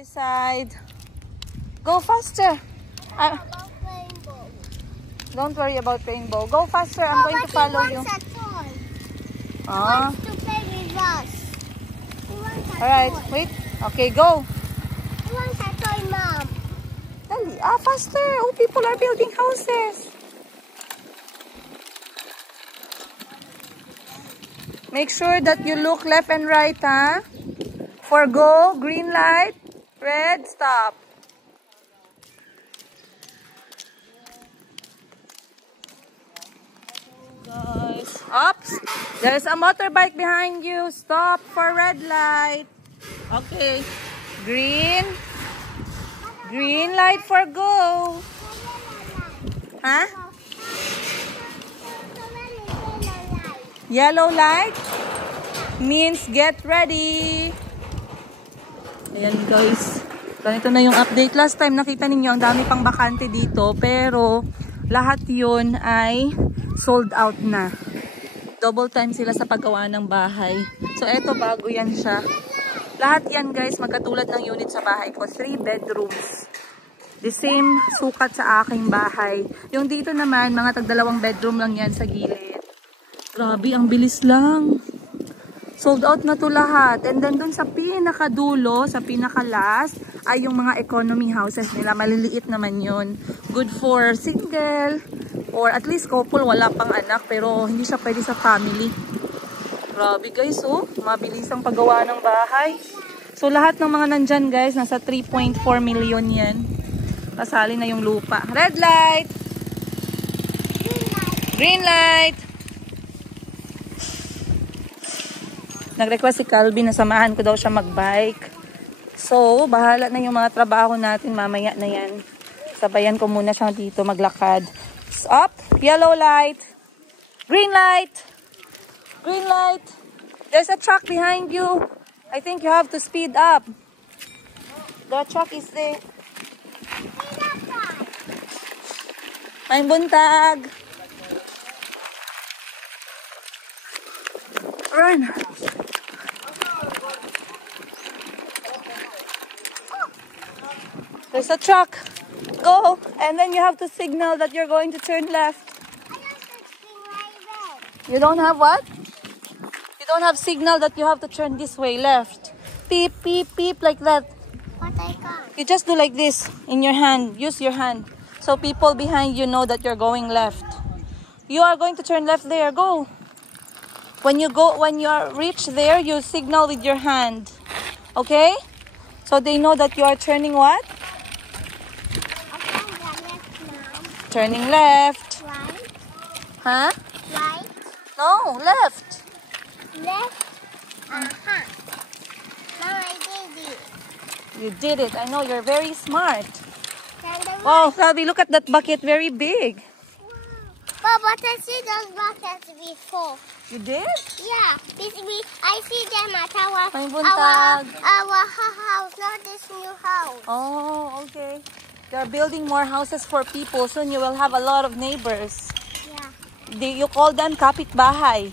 This side. Go faster. Don't worry about rainbow. Go faster. I'm going to follow you. Wants to play with us. Alright, wait. Okay, go. He wants a toy, Mom. Dali. Faster. Oh, people are building houses. Make sure that you look left and right, huh? For go, green light, red, stop. Guys, oops. There's a motorbike behind you. Stop for red light. Okay. Green. Green light for go. Huh? Yellow light means get ready. Ayan guys. Ganito na yung update. Last time nakita ninyo ang dami pang bakante dito. Pero lahat yun ay sold out na. Double time sila sa paggawa ng bahay. So eto bago yan siya. Lahat yan guys magkatulad ng unit sa bahay ko. 3 bedrooms. The same sukat sa aking bahay. Yung dito naman mga tag-2 bedroom lang yan sa gilid. Grabe ang bilis lang. Sold out na to lahat. And then dun sa pinakadulo, sa pinaka-last, ay yung mga economy houses nila. Maliliit naman yun. Good for single or at least couple, wala pang anak. Pero hindi siya pwede sa family. Grabe guys, oh. Mabilis ang paggawa ng bahay. So lahat ng mga nandyan guys, nasa 3.4 million yan. Kasali na yung lupa. Red light! Green light! Nag-request si Calvin na samahan ko daw siya mag-bike. So, bahala na yung mga trabaho natin. Mamaya na yan. Sabayan ko muna siya dito maglakad. Up. Yellow light. Green light. Green light. There's a truck behind you. I think you have to speed up. The truck is there. May buntag. Run. There's a truck. Go. And then you have to signal that you're going to turn left. You don't have what? You don't have signal that you have to turn this way, left. Beep, beep, beep, like that. But I can't. You just do like this in your hand. Use your hand. So people behind you know that you're going left. You are going to turn left there. Go. When you are reach there, you signal with your hand. Okay? So they know that you are turning what? Turning left. Right. Huh? Right. No, left. Left. Uh-huh. Now I did it. You did it. I know, you're very smart. Turn the Wow, Flavi, look at that bucket. Very big. But I see those buckets before. You did? Yeah, I see them at May buntag. our house, not this new house. Oh, okay. They're building more houses for people. Soon you will have a lot of neighbors. Yeah. You call them kapitbahay.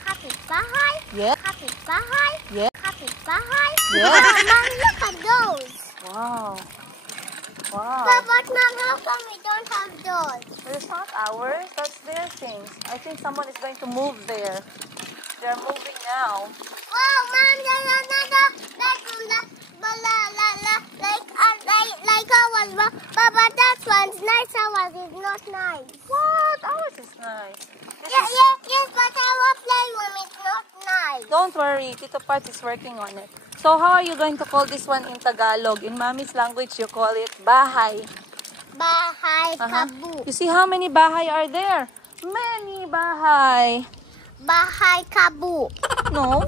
Kapitbahay? Yeah. Kapitbahay? Yeah. Kapitbahay? Yeah. Mom, look at those. Wow. Wow. But Mom, how come we don't have those? It's not ours. That's their things. I think someone is going to move there. They're moving now. Wow, Mom, there's another bedroom like ours. But that one's nice. Ours is not nice. What? Ours is nice. Yes, but our playroom is not nice. Don't worry. Tito Pat is working on it. So how are you going to call this one in Tagalog? In Mommy's language, you call it bahay. Bahay kabu. You see how many bahay are there? Many bahay. Bahay kabu. No,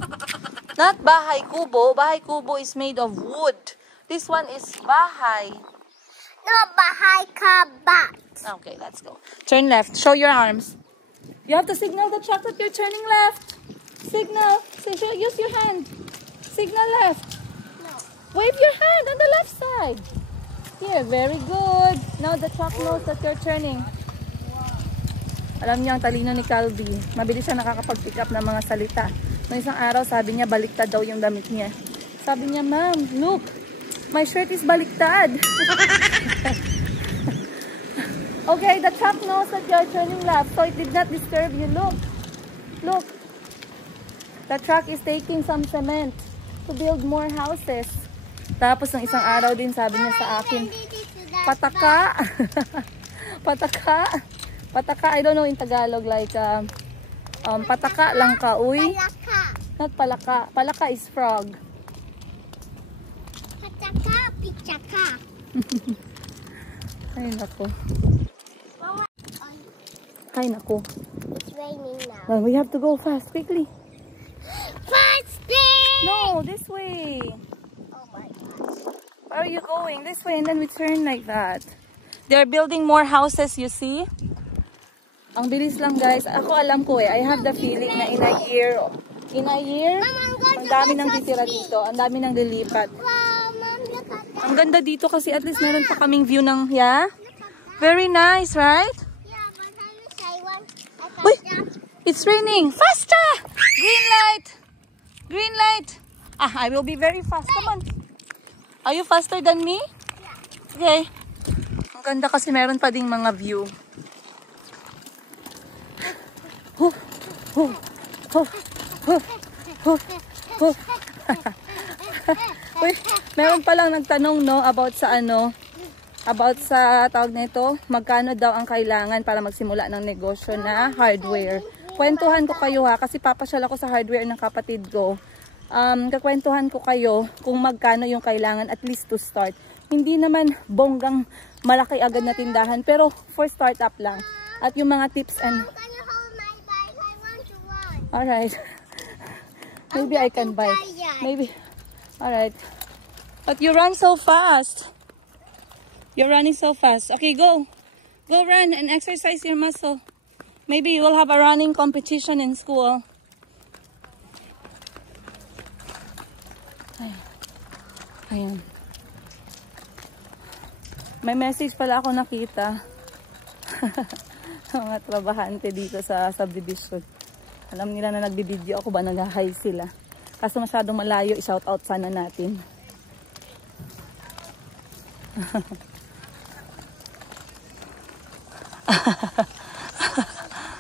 not bahay kubo. Bahay kubo is made of wood. This one is bahay. No, bahay kabat. Okay, let's go. Turn left. Show your arms. You have to signal the truck that you're turning left. Signal. So use your hand. Signal left. No. Wave your hand on the left side. Here, very good. Now the truck knows that you're turning. Alam niya ang talino ni Calvi. Mabilis siya nakakapag-pick up ng mga salita. Noong isang araw, sabi niya, baliktad daw yung damit niya. Sabi niya, Ma'am, look. My shirt is baliktad. Okay, the truck knows that you're turning left, so it did not disturb you. Look. Look. The truck is taking some cement to build more houses. Tapos ng isang araw din sabi niya sa akin, pataka. Pataka. Pataka, I don't know in Tagalog, like, pataka lang ka, uy. Palaka. Not palaka. Palaka is frog. Pataka, pichaka. Ay, nako. Ay, nako. It's raining now. Well, we have to go fast, quickly. Faster! No, this way. Oh my gosh. Where are you going? This way, and then we turn like that. They're building more houses, you see? Ang bilis lang, guys. Ako alam ko I have the feeling na in a year, ang dami nang titira dito. Ang dami nang lilipat. Wow, Mom, look at that. Ang ganda dito kasi at least meron pa kaming view ng, yeah? Very nice, right? Yeah, but I wish I want. Uy! It's raining! Faster! Green light! Green light! Ah, I will be very fast. Come on. Are you faster than me? Okay. Ang ganda kasi meron pa ding mga view. Uy, meron pa lang nagtanong no about sa tawag nito, magkano daw ang kailangan para magsimula ng negosyo na hardware. Kwentuhan ko kayo ha, kasi papasyal ako sa hardware ng kapatid ko. Kakwentuhan ko kayo kung magkano yung kailangan at least to start. Hindi naman bonggang malaki agad na tindahan, pero for startup lang. At yung mga tips and... Can you hold my bike? I want to run. Alright. Maybe I can buy. Maybe. Alright. But you run so fast. You're running so fast. Okay, go. Go run and exercise your muscle. Maybe you will have a running competition in school. Ayan. May message pala ako nakita. Mga trabahante dito sa subdivision. Alam nila na nagbibideo ako ba, nag-hi sila. Kaso masyadong malayo, i-shout out sana natin.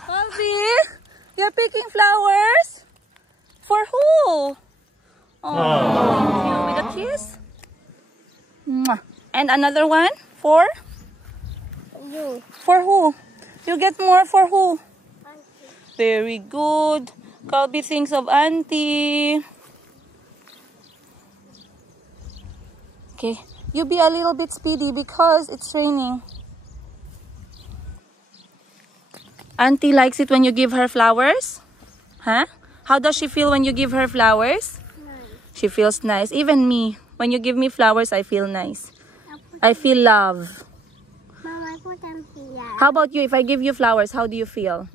Colby, you're picking flowers? For who? Oh, thank you. With a kiss? Mwah. And another one? For? You. For who? You get more for who? Very good. Colby thinks of Auntie. Okay. You be a little bit speedy because it's raining. Auntie likes it when you give her flowers? Huh? How does she feel when you give her flowers? Nice. She feels nice. Even me. When you give me flowers, I feel nice. I feel love. Mom, I put them here. How about you? If I give you flowers, how do you feel?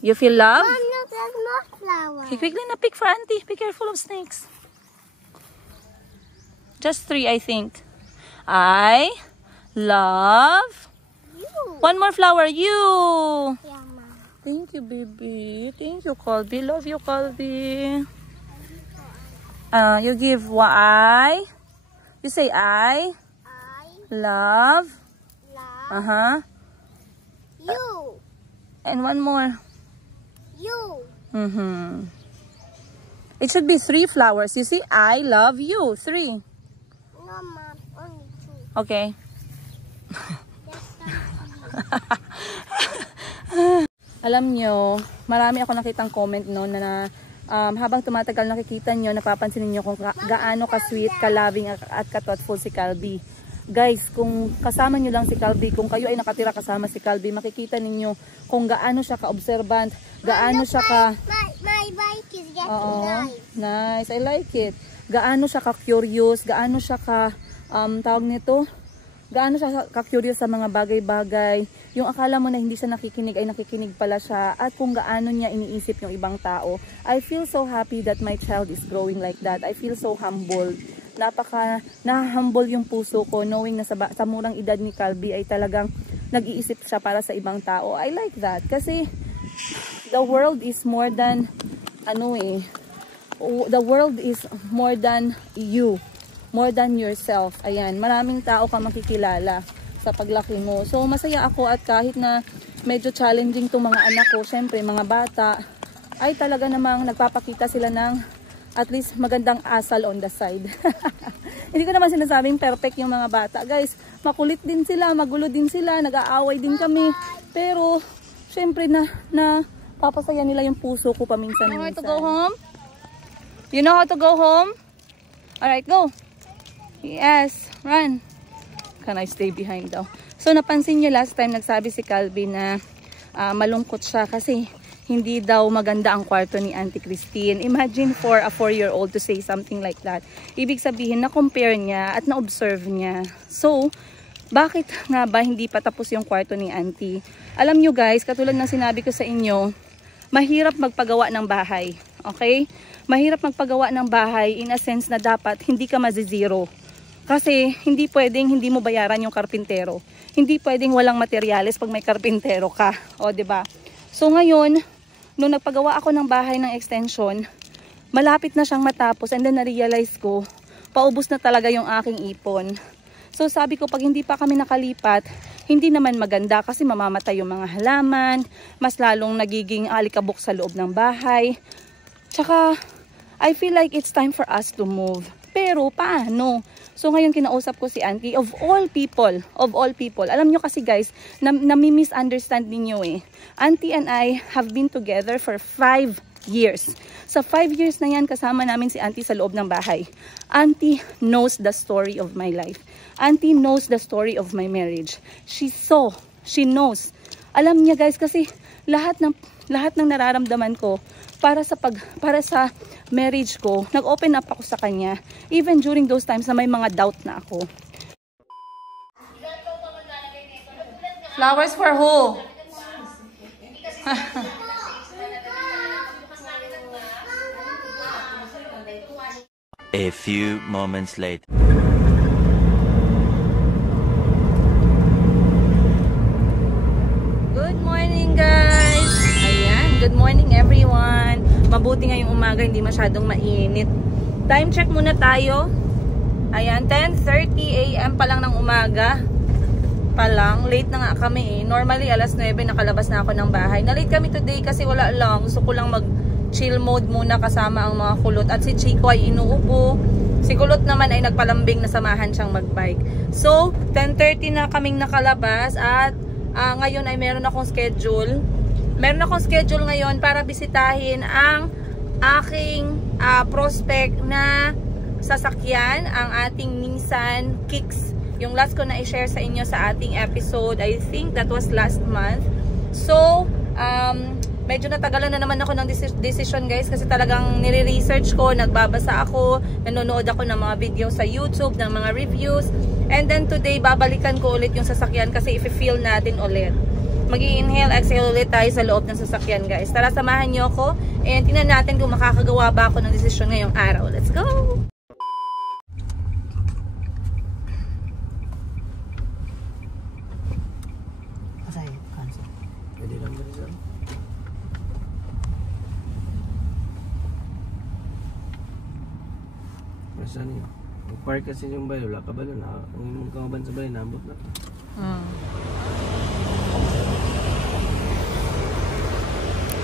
You feel love? Mom, look, there's more flowers. Okay, quickly na pick for Auntie. Be careful of snakes. Just 3, I think. I love... You. One more flower. You. Yeah, Mom. Thank you, baby. Thank you, Colby. Love you, Colby. You give I. You say I love. Love. You. And one more. You. It should be 3 flowers. You see, I love you. 3. No, Mom, only 2. Okay. Alam nyo, marami ako nakitang comment no na habang tumatagal nakikita nyo, napapansin niyo kung gaano ka-sweet, ka-loving at ka-thoughtful si Colby. Guys, kung kasama nyo lang si Colby, kung kayo ay nakatira kasama si Colby, makikita ninyo kung gaano siya ka-observant, gaano siya ka... My bike is getting nice. Nice, I like it. Gaano siya ka-curious, gaano siya ka, tawag nito, gaano siya ka-curious sa mga bagay-bagay. Yung akala mo na hindi siya nakikinig ay nakikinig pala siya, at kung gaano niya iniisip yung ibang tao. I feel so happy that my child is growing like that. I feel so humbled. Na-humble yung puso ko knowing na sa murang edad ni Colby ay talagang nag-iisip siya para sa ibang tao. I like that kasi the world is more than the world is more than you. more than yourself. Ayan, maraming tao ka makikilala sa paglaki mo. So, masaya ako at kahit na medyo challenging itong mga anak ko, syempre, mga bata, ay talaga namang nagpapakita sila ng at least magandang asal on the side. Hindi ko naman sinasabing perfect yung mga bata. Guys, makulit din sila, magulo din sila, nag-aaway din kami. Pero, syempre na papasaya nila yung puso ko paminsan-minsan. You know how to go home? You know how to go home? Alright, go. Yes, run. Can I stay behind daw? So, napansin nyo last time nagsabi si Calvin na malungkot siya kasi hindi daw maganda ang kwarto ni Auntie Christine. Imagine for a 4-year-old to say something like that. Ibig sabihin, na-compare niya at na-observe niya. So, bakit nga ba hindi pa tapos yung kwarto ni Auntie? Alam nyo guys, katulad ng sinabi ko sa inyo, mahirap magpagawa ng bahay. Okay? Mahirap magpagawa ng bahay in a sense na dapat hindi ka mazizero. Kasi hindi pwedeng hindi mo bayaran yung karpintero. Hindi pwedeng walang materyales pag may karpintero ka. O, diba? So ngayon, nung nagpagawa ako ng bahay ng extension, malapit na siyang matapos and then na-realize ko, paubos na talaga yung aking ipon. So sabi ko, pag hindi pa kami nakalipat, hindi naman maganda kasi mamamatay yung mga halaman, mas lalong nagiging alikabok sa loob ng bahay. Tsaka, I feel like it's time for us to move. Pero paano? So ngayon kinausap ko si Auntie, of all people, alam nyo kasi guys, nami-misunderstand ninyo eh. Auntie and I have been together for 5 years. Sa 5 years na yan, kasama namin si Auntie sa loob ng bahay. Auntie knows the story of my life. Auntie knows the story of my marriage. She knows. Alam niya guys, kasi lahat ng nararamdaman ko para sa marriage ko, nag-open up ako sa kanya even during those times na may mga doubt na ako. Flowers for who? A few moments later. Good morning guys! Ayan, good morning everyone! Mabuti ngayong umaga, hindi masyadong mainit. Time check muna tayo. Ayan, 10:30 AM pa lang ng umaga. Late na nga kami eh. Normally, alas 9 nakalabas na ako ng bahay. Na-late kami today kasi wala lang. Gusto ko lang mag-chill mode muna kasama ang mga kulot. At si Chico ay inuubo. Si kulot naman ay nagpalambing na samahan siyang magbike. So, 10:30 na kaming nakalabas at ngayon ay meron akong schedule. Meron akong schedule ngayon para bisitahin ang aking prospect na sasakyan, ang ating Nissan Kicks. Yung last ko na i-share sa inyo sa ating episode, I think that was last month. So, medyo natagalan na naman ako ng decision guys kasi talagang nire-research ko, nagbabasa ako, nanonood ako ng mga video sa YouTube, ng mga reviews. And then today, babalikan ko ulit yung sasakyan kasi i-feel natin ulit. Mag-i-inhale, exhale ulit tayo sa loob ng sasakyan guys. Tara, samahan nyo ako and tingnan natin kung makakagawa ba ako ng desisyon ngayong araw. Let's go! Saan yun? Mag-park kasi yung bayo, wala ka ba nun? Ang kawaban sa bayo, nabot na.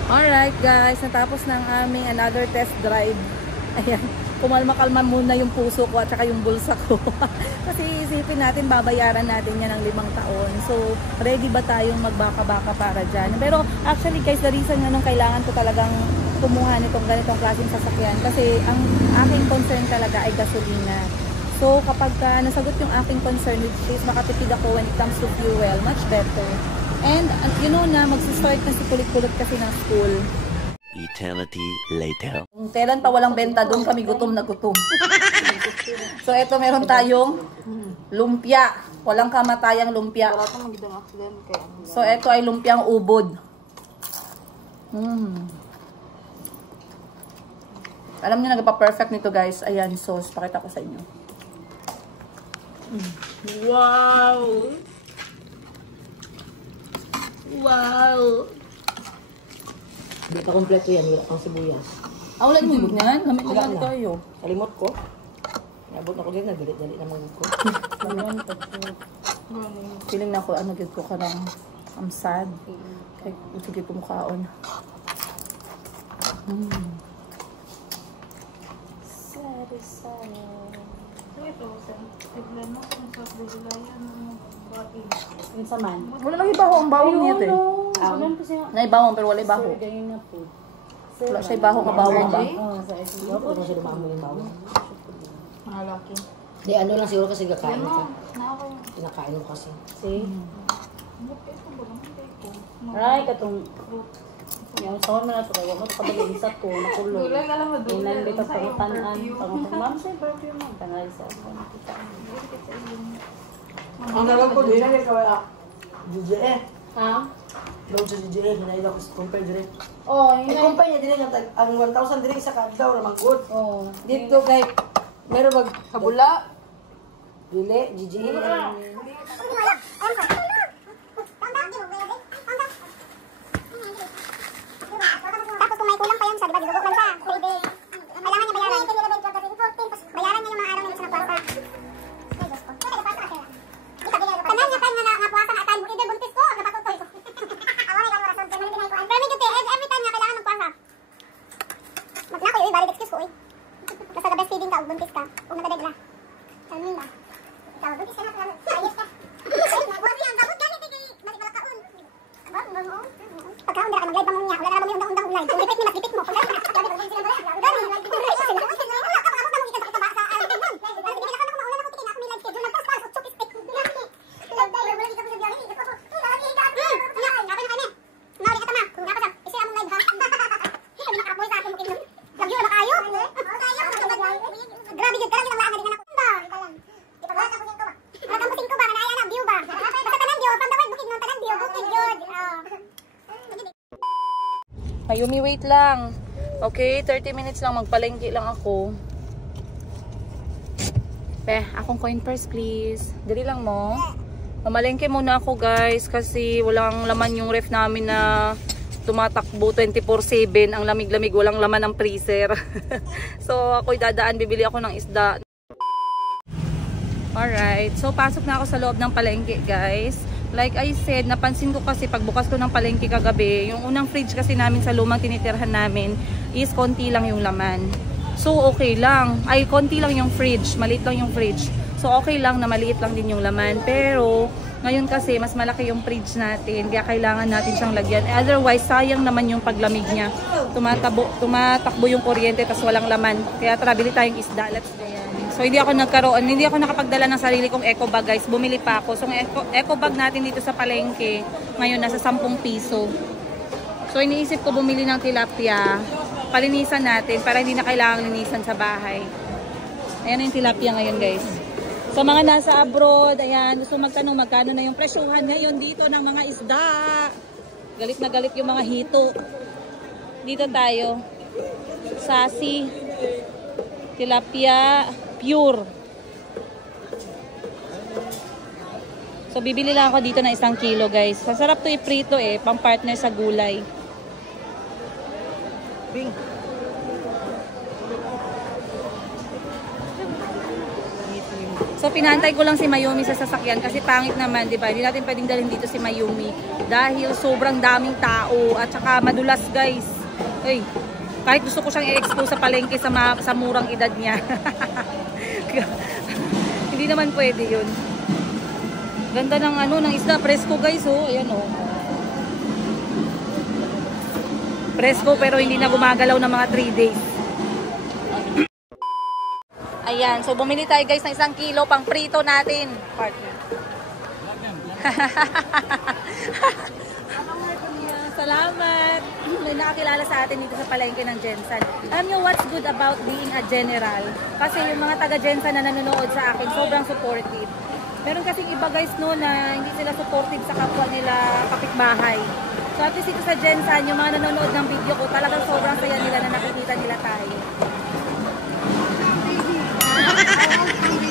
Alright guys, natapos na ang aming another test drive. Ayan, kumalma-kalma muna yung puso ko at saka yung bulsa ko. Kasi isipin natin, babayaran natin yan ng 5 taon. So, ready ba tayong magbaka-baka para dyan? Pero actually guys, the reason nga nung kailangan ko talagang kumuha nitong ganitong klaseng sasakyan kasi ang aking concern talaga ay gasolina. So kapag nasagot yung aking concern, which is makatipid ako when it comes to fuel, much better. And you know na, magsistart na si kulit-kulit kasi ng school. Eternity later. Kung kailan pa walang benta, doon kami gutom na gutom. So eto, meron tayong lumpia. Walang kamatayang lumpia. So eto ay lumpiang ubod. Alam niyo, nagpa-perfect nito guys. Ayan, sauce. Pakita ko sa inyo. Wow! Wow! Hindi pa kompleto yan. Wala kang sibuyas. Wala mo ibig niyan? Gamit na tayo. Kalimot ko. Abot ako din, nagdali-dali naman ko. Feeling na ako, ano gid ko karang I'm sad. Kaya sige ko mukhaon. Sad is sad. Minsan man. Wala lang ibaho ang bawang niya te. Naibaho pero wala ibaho. Wala siya ibaho ka bawang ba? Ano siya lumamo yung bawang? Mga laki. Di ano lang siguro kasi kakain ka. Kinakain mo kasi. Aray, katong yung sahon na ito, kaya mo ito kabalinsat ko, nakulong. Inan bitaw pangutanan, ma'am, siya, birthday mo, tangal sa Ang nalang ko din, kaya kawala. GGE. Ha? Doon sa GGE, hinaila ko sa compare dire. Oo, Eh, compare niya dire, ang 1,000 dire, isa ka daw, ramang good. Oo. Dito kay, meron mag... Kabula. Dili, GGE. Tapos kung may kulang pa yan siya, di ba? Ginugot lang siya. Baby. Kailangan niya bayaran. Bayaran niya yung mga araw na sa nagpuasa. Tanan niya tayo na napuasa na tayo. Either buntis ko, napatutoy ko. Awalay ka ng rason. Kaya malibigay ko. Pero medyo every time na kailangan magpuasa. Magnako yung valid excuse ko eh. Basta ka breastfeeding ka, buntis ka. Kung nakadegla. Salmin ba? Ikaw, buntis ka na. Ayos ka. Nagwabi ang gamot ganit eh. Malikaon. Pagkaon dira ka mag-live bangon niya. Wala na naman yung undang-undang live. Kung lipit ni maglipit mo. Pagkaon dira ka mag-live sila dala. Dali. Wala ka maabot na mo kita sa basa. Dali. Wala ka mauna na ko tikin ako may live schedule. Nagpas para sa chupis. Live day. Wala kita sa biyari. Lagi ka. Ngapi na kani. Mari ka tama. Ngapa sa. Isa among live ha. Hindi makapoy sa akin mo kinom. Lagyo na kayo. Grabe gid ka lang ang laanga din ako. Wala ka pusing ko ba? Nanaya na view ba? Basta tanan view. Pandaway bukid ng tanan view. Bukid jud. Mayumi, wait lang. Okay, 30 minutes lang. Magpalengke lang ako. Akong coin purse, please. Dali lang mo. Mamalengke muna ako, guys. Kasi walang laman yung ref namin na tumatakbo 24/7. Ang lamig-lamig. Walang laman ng freezer. So, ako'y dadaan. Bibili ako ng isda. Alright. So, pasok na ako sa loob ng palengke, guys. Like I said, napansin ko kasi pagbukas ko ng palengke kagabi, yung unang fridge kasi namin sa lumang tinitirhan namin is konti lang yung laman. So okay lang. Ay, konti lang yung fridge. Maliit lang yung fridge. So okay lang na maliit lang din yung laman. Pero ngayon kasi mas malaki yung fridge natin. Kaya kailangan natin siyang lagyan. Otherwise, sayang naman yung paglamig niya. Tumatakbo yung kuryente tas walang laman. Kaya tara, bili tayong isda. Let's go. So hindi ako nakapagdala ng sarili kong eco bag, guys. Bumili pa ako. So eco bag natin dito sa palengke ngayon nasa 10 piso. So iniisip ko bumili ng tilapia. Palinisan natin para hindi na kailangang linisan sa bahay. Ayan yung tilapia ngayon, guys. Sa mga nasa abroad, ayan, gusto magtanong magkano na yung presyuhan ngayon dito ng mga isda. Galit na galit yung mga hito. Dito tayo. Sasi. Tilapia pure. So bibili lang ako dito ng 1 kilo, guys. Masarap to iprito eh, pang partner sa gulay. Ping. So pinantay ko lang si Mayumi sa sasakyan kasi pangit naman, 'di ba? Hindi natin pwedeng dalhin dito si Mayumi dahil sobrang daming tao at saka madulas, guys. Uy, kahit gusto ko siyang i-expose sa palengke sa murang edad niya. Hindi naman pwede yun. Ganda ng ng isda. Presko, guys, oh. Ayan, oh. Presko pero hindi na gumagalaw ng mga 3 days. Ayan. So, bumili tayo, guys, ng 1 kilo pang prito natin. Partner. Salamat! May nakakilala sa atin dito sa palengke ng Jensan. Alam nyo what's good about being a general? Kasi yung mga taga Jensan na nanonood sa akin, sobrang supportive. Meron kasing iba, guys, no, na hindi sila supportive sa kapwa nila kapitbahay. So at least dito sa Jensan, yung mga nanonood ng video ko, talagang sobrang saya nila na nakikita nila tayo.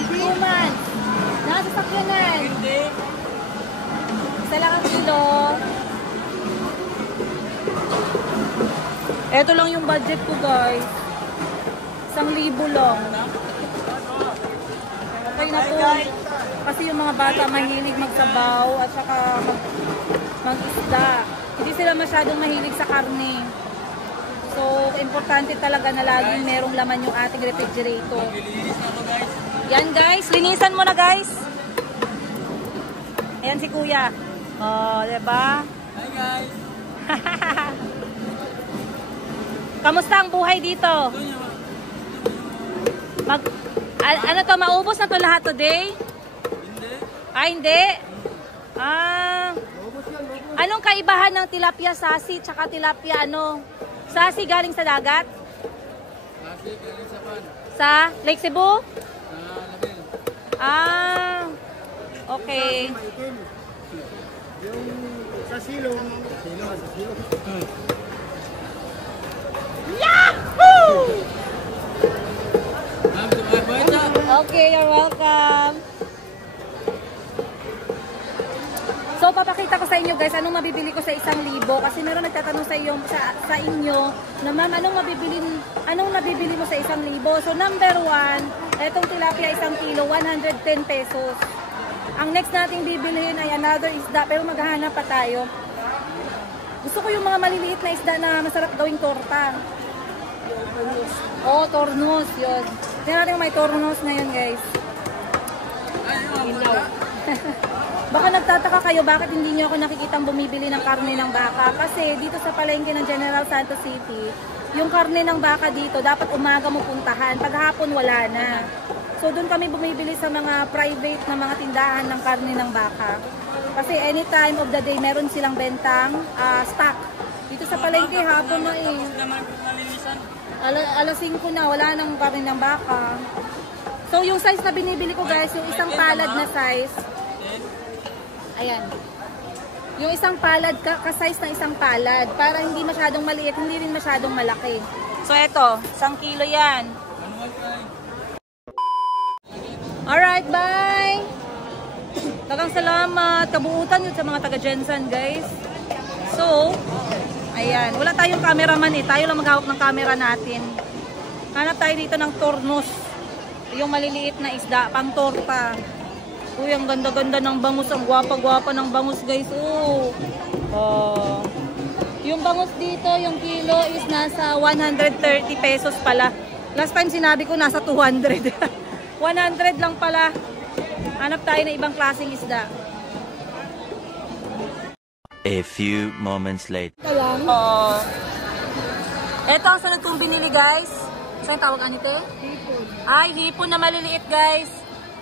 2 months! Nasa sakyanan! Isa lang ang kilo. Ito lang yung budget ko, guys. 1,000 lang. okay na to. Kasi yung mga bata mahilig magsabaw at saka mag-isda. Hindi sila masyadong mahilig sa karne. So, importante talaga na laging merong laman yung ating refrigerator. Yan guys, linisan mo na guys. Ayan si Kuya. Oh, diba? Hi guys! Kamusta ang buhay dito? Ano to, maubos na to lahat today? Hindi. Ah, hindi? Ah, anong kaibahan ng tilapia sasi tsaka tilapia ano? Sasi galing sa dagat? Kasi galing sa pan. Sa Lake Cebu? Sa Label. Ah, okay. Yung sa silong, sa silong. Ma'am, sumabayad siya. Okay, you're welcome. So, papakita ko sa inyo guys, anong mabibili ko sa 1,000. Kasi meron nagtatanong sa inyo na ma'am, anong nabibili mo sa 1,000? So, number 1, itong tilapia 1 kilo, 110 pesos. Ang next nating bibilihin ay another isda, pero maghahanap pa tayo. Gusto ko yung mga maliliit na isda na masarap gawing torta. Oh, tornos, yun. Tingnan natin kung may tornos na yun, guys. Baka nagtataka kayo bakit hindi nyo ako nakikitang bumibili ng karne ng baka. Kasi dito sa palengke ng General Santos City, yung karne ng baka dito, dapat umaga mo puntahan. Paghapon, wala na. So, doon kami bumibili sa mga private na mga tindahan ng karne ng baka. Kasi any time of the day, meron silang bentang stock. Dito sa palengke, hapon na eh. Alas 5 na, wala nang karne ng baka. So, yung size na binibili ko guys, yung isang palad na size. Ayan. Yung isang palad, ka-size na isang palad. Para hindi masyadong maliit, hindi rin masyadong malaki. So, eto, 1 kilo yan. Alright, bye! Tagang salamat. Kabuutan yun sa mga taga-Jensen, guys. So, ayan. Wala tayong cameraman eh. Tayo lang maghawak ng camera natin. Hanap tayo dito ng tornos. Yung maliliit na isda, pang torta. Uy, ang ganda-ganda ng bangus. Ang gwapa-gwapa ng bangus, guys. Yung bangus dito, yung kilo is nasa 130 pesos pala. Last time sinabi ko nasa 200. 100 lang pala. Hanap tayo ng ibang klaseng isda. A few moments later. Ito, saan itong binili, guys? Saan tawag anite? Hipon. Ay, hipon na maliliit, guys.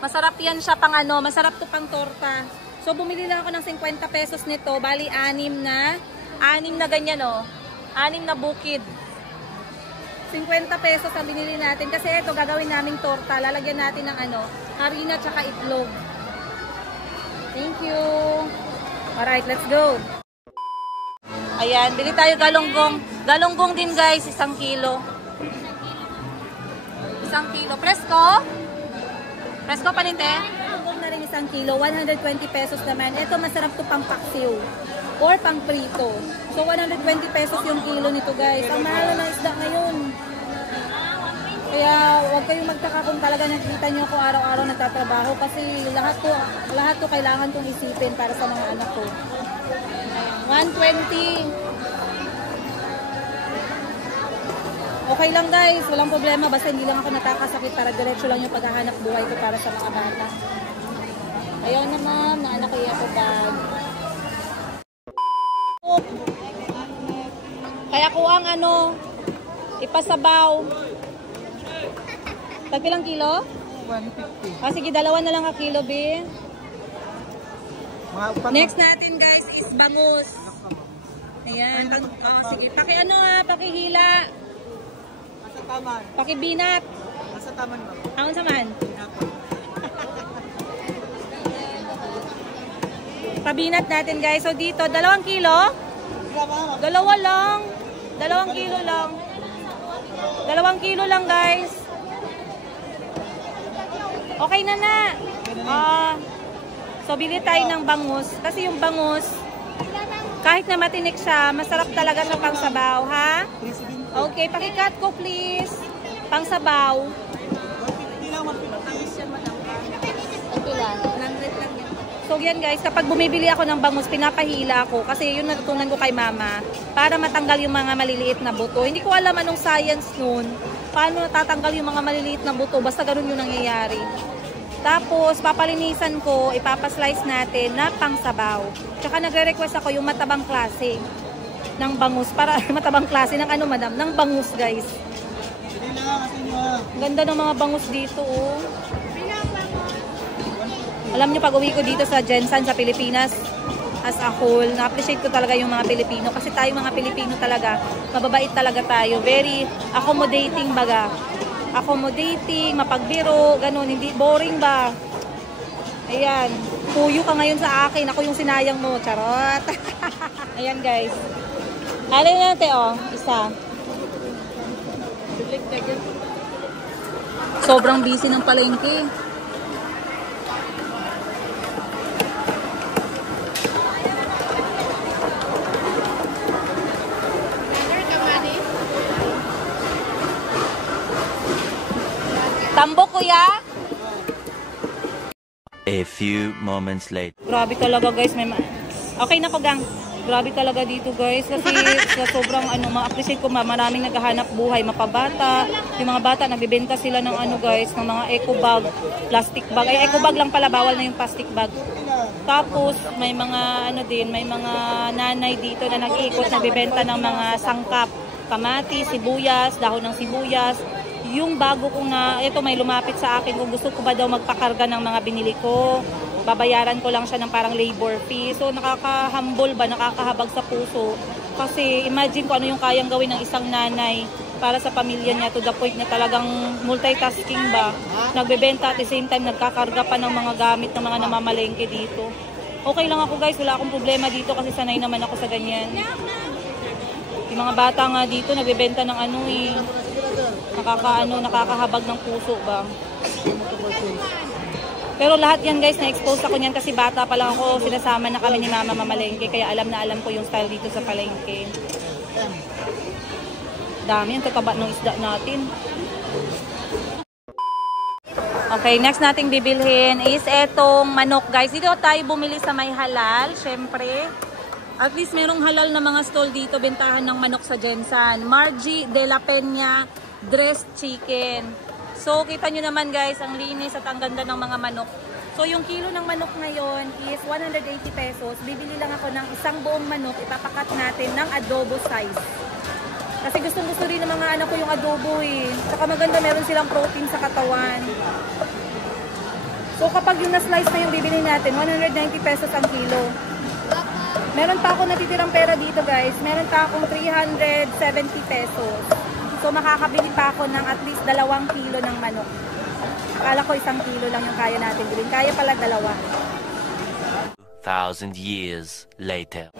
Masarap yan siya pang ano, masarap to pang torta. So, bumili lang ako ng 50 pesos nito. Bali, 6 na ganyan, oh. 6 na bukid. 50 pesos ang binili natin. Kasi ito, gagawin naming torta. Lalagyan natin ng ano, harina tsaka itlog. Thank you. Alright, let's go. Ayan, bili tayo galunggong. Galunggong din guys, 1 kilo. 1 kilo. Presko? Presko pa rin, te? Galunggong na rin 1 kilo. 120 pesos naman. Ito, masarap to pang paksiw. Or pang prito. So, 120 pesos yung kilo nito, guys. Ang mahal na isda ngayon. Kaya, huwag kayong magtaka kung talaga nakikita nyo ako araw-araw nagtatrabaho. Kasi lahat to kailangan kong isipin para sa mga anak ko. 120. Okay lang, guys. Walang problema. Basta hindi lang ako nakakasakit para diretso lang yung paghahanap buhay ko para sa mga bata. Ayaw na, ma'am. Naanak ko yung bag. Kaya ko ang ano, ipasabaw. Tagpilang kilo? 150. Sige, 2 na lang ka kilo, B. Next natin, guys, is bangus. Ayan. Sige, pakihila. Asa taman? Pakibinat. Asa taman ba? Angon saman? Pabinat natin, guys. So, dito, 2 kilo. 2 lang. 2 kilo lang. 2 kilo lang, guys. Okay na na. So, bili tayo ng bangus. Kasi yung bangus, kahit na matinik siya, masarap talaga sa pangsabaw, ha? Okay, pakikat ko, please. Pangsabaw. So yan guys, kapag bumibili ako ng bangus, pinapahila ako kasi yun natutunan ko kay mama para matanggal yung mga maliliit na buto. Hindi ko alam anong science nun, paano natatanggal yung mga maliliit na buto, basta ganun yung nangyayari. Tapos papalinisan ko, ipapaslice natin na pangsabaw. Tsaka nagre-request ako yung matabang klase ng bangus, para matabang klase ng ano madam, ng bangus guys. Ganda ng mga bangus dito oh. Alam nyo, pag uwi ko dito sa Jensan, sa Pilipinas, as a whole, na-appreciate ko talaga yung mga Pilipino. Kasi tayo mga Pilipino talaga, mababait talaga tayo. Very accommodating baga. Accommodating, mapagbiro, ganun. Hindi boring ba? Ayan. Puyo ka ngayon sa akin. Ako yung sinayang mo. Charot. Ayan guys. Alin natin oh. Isa. Sobrang busy ng palengke. Tambok kuya. A few moments later. Grabe talaga guys, okay na ko gang. Grabe talaga dito guys kasi sa sobrang ma-appreciate ko maraming naghahanap buhay, mapabata. Yung mga bata nagbebenta sila ng guys, ng mga eco bag, plastic bag. Ay eco bag lang pala, bawal na yung plastic bag. Tapos may mga may mga nanay dito na nag-iikot, nagbebenta ng mga sangkap, kamatis, sibuyas, dahon ng sibuyas. Yung bago ko ito may lumapit sa akin kung gusto ko ba daw magpakarga ng mga binili ko. Babayaran ko lang siya ng parang labor fee. So nakaka-humble ba, nakakahabag sa puso. Kasi imagine ko ano yung kayang gawin ng isang nanay para sa pamilya niya to the point na talagang multitasking ba. Nagbebenta at the same time nagkakarga pa ng mga gamit ng mga namamalengke dito. Okay lang ako guys, wala akong problema dito kasi sanay naman ako sa ganyan. Yung mga bata nga dito nagbebenta ng nakakahabag ng puso ba. Pero lahat yan guys, na-expose ako niyan kasi bata pa lang ako, sinasama na kami ni mama mamalengke, kaya alam na alam ko yung style dito sa palengke. Dami yung tataba ng isda natin. Okay, next nating bibilhin is etong manok guys. Dito tayo bumili sa may halal, syempre. At least merong halal na mga stall dito, bentahan ng manok sa Jensan. Margie de la Peña dressed chicken. So kita nyo naman guys, ang linis at ang ganda ng mga manok. So yung kilo ng manok ngayon is 180 pesos. Bibili lang ako ng isang buong manok, ipapakat natin ng adobo size. Kasi gustong-gusto rin ng mga anak ko yung adobo eh. Saka maganda, meron silang protein sa katawan. So kapag yung na-slice na yung bibili natin, 190 pesos ang kilo. Meron pa ako natitirang pera dito guys. Meron pa akong 370 pesos. So makakabili pa ako ng at least 2 kilo ng manok. Akala ko 1 kilo lang yung kaya natin bilhin. Kaya pala 2. 1,000 years later.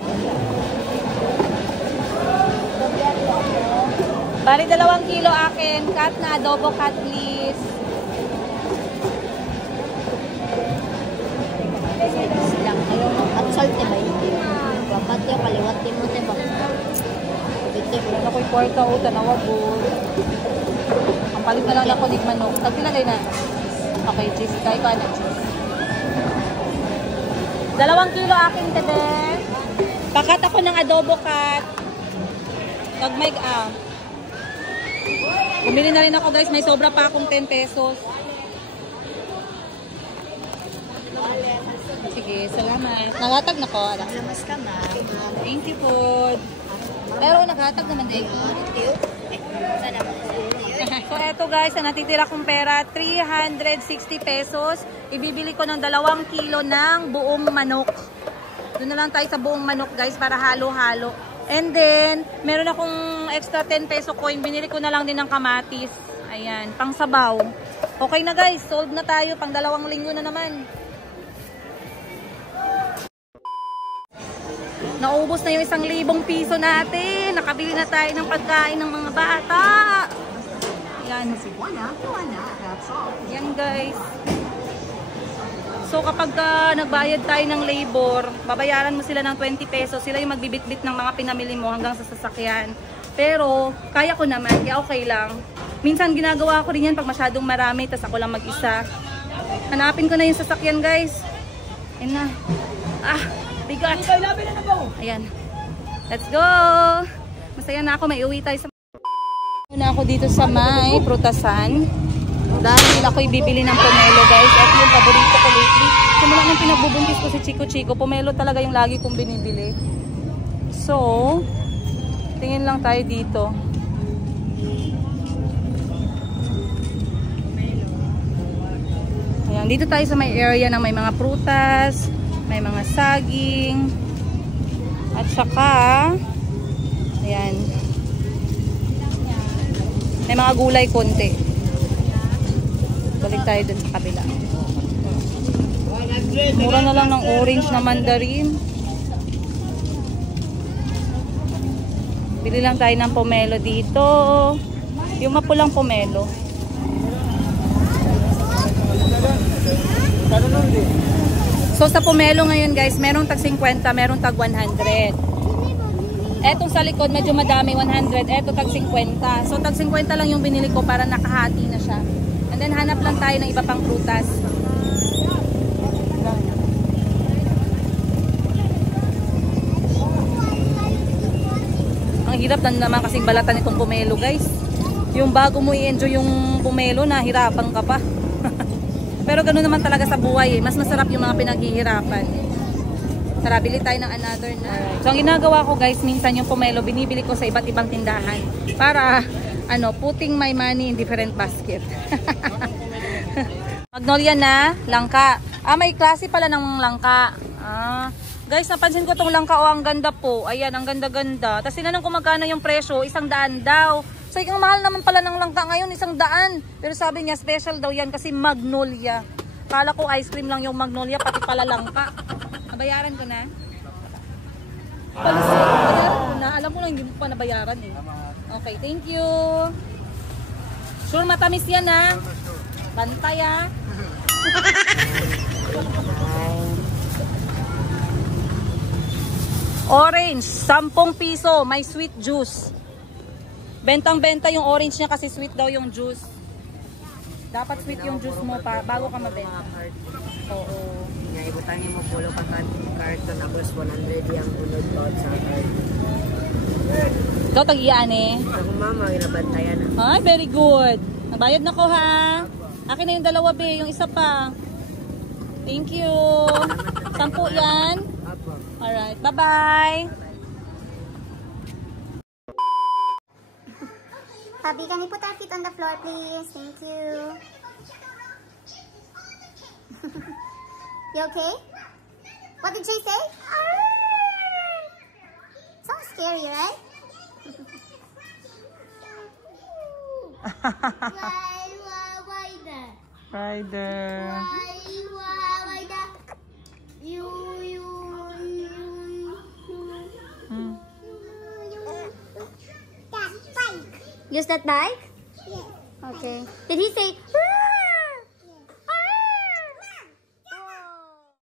Bali 2 kilo akin. Cut na adobo cut please. Silang kayo at salte ba yun? Babat yung kaliwat din mo tayo baka. Ako'y kwarta o tanawa po. Ang palit na lang ako ng manok. Sabi na na. Okay, cheese. Kaya ko na cheese. 2 kilo akin tebe. Pakat ako ng adobo cut. Tagmay Bumili na rin ako guys. May sobra pa akong 10 pesos. Sige, salamat. Naghatag na ko. Lamas ka ma. Thank you po. Pero naghatag naman din. So eto guys, ang natitira kong pera, 360 pesos. Ibibili ko ng 2 kilo ng buong manok. Doon na lang tayo sa buong manok guys para halo-halo. And then, meron akong extra 10 peso coin. Binili ko na lang din ng kamatis. Ayan, pang sabaw. Okay na guys, sold na tayo. Pang 2 linggo na naman. Naubos na yung 1,000 piso natin. Nakabili na tayo ng pagkain ng mga bata. Yan. Yan guys. So kapag nagbayad tayo ng labor, babayaran mo sila ng 20 pesos. Sila yung magbibitbit ng mga pinamili mo hanggang sa sasakyan. Pero kaya ko naman, kaya okay lang. Minsan ginagawa ko rin yan pag masyadong marami, tas ako lang mag-isa. Hanapin ko na yung sasakyan guys. Ayan na. Bigat. Ayan. Let's go! Masaya na ako. May uwi tayo sa... na ako dito sa may prutasan. Dahil ako'y bibili ng pomelo, guys. At yung paborito ko lately. Simula nang pinagbubuntis ko si Chico, pomelo talaga yung lagi kong binibili. So, tingin lang tayo dito. Ayan, dito tayo sa may area na may mga prutas, may mga saging, at saka, ayan, may mga gulay konti. Balik tayo dun sa kabila. Mura na lang ng orange na mandarin. Bili lang tayo ng pomelo dito. Yung mapulang pomelo. So sa pomelo ngayon guys, merong tag 50, merong tag 100. Etong sa likod medyo madami, 100. Eto tag 50. So tag 50 lang yung binili ko para nakahati na siya. And then hanap lang tayo ng iba pang prutas. Ang hirap na naman kasing balatan itong pomelo guys. Yung bago mo i-enjoy yung pomelo, nahirapan ka pa. Pero ganoon naman talaga sa buhay eh. Mas masarap yung mga pinaghihirapan. Tara, bili tayo ng another na. So ang ginagawa ko guys, minsan yung pomelo, binibili ko sa iba't ibang tindahan. Para, putting my money in different basket. Magnolia na, langka. May klase pala ng langka. Guys, napansin ko tong langka. Ang ganda po. Ayan, ang ganda-ganda. Tapos tinanong ko magkano yung presyo, 100 daw. So, ang mahal naman pala ng langka ngayon, 100. Pero sabi niya, special daw yan kasi magnolia. Kala ko ice cream lang yung magnolia, pati pala langka. Nabayaran ko na? Nabayaran ko na. Alam mo lang, hindi mo pa nabayaran eh. Okay, thank you. Sure, matamis yan ha. Bantay ha. Orange, 10 piso. May sweet juice. Bentang-benta yung orange niya kasi sweet daw yung juice. Dapat sweet yung juice mo pa bago ka mabenta. Oo. Ibutangin mo pulo ka karton tapos 100 yung unod po sa card. Ikaw tag-iyaan eh. Ako mama, ginabantayan na. Ay, very good. Nabayad na ko ha. Akin na yung dalawa be, yung isa pa. Thank you. 10 yan. Alright, bye-bye. Pabi, can you put our feet on the floor, please? Thank you. You okay? What did she say? Sounds scary, right? Why that? Rider. Why that? Use that bike? Yes. Okay. Did he say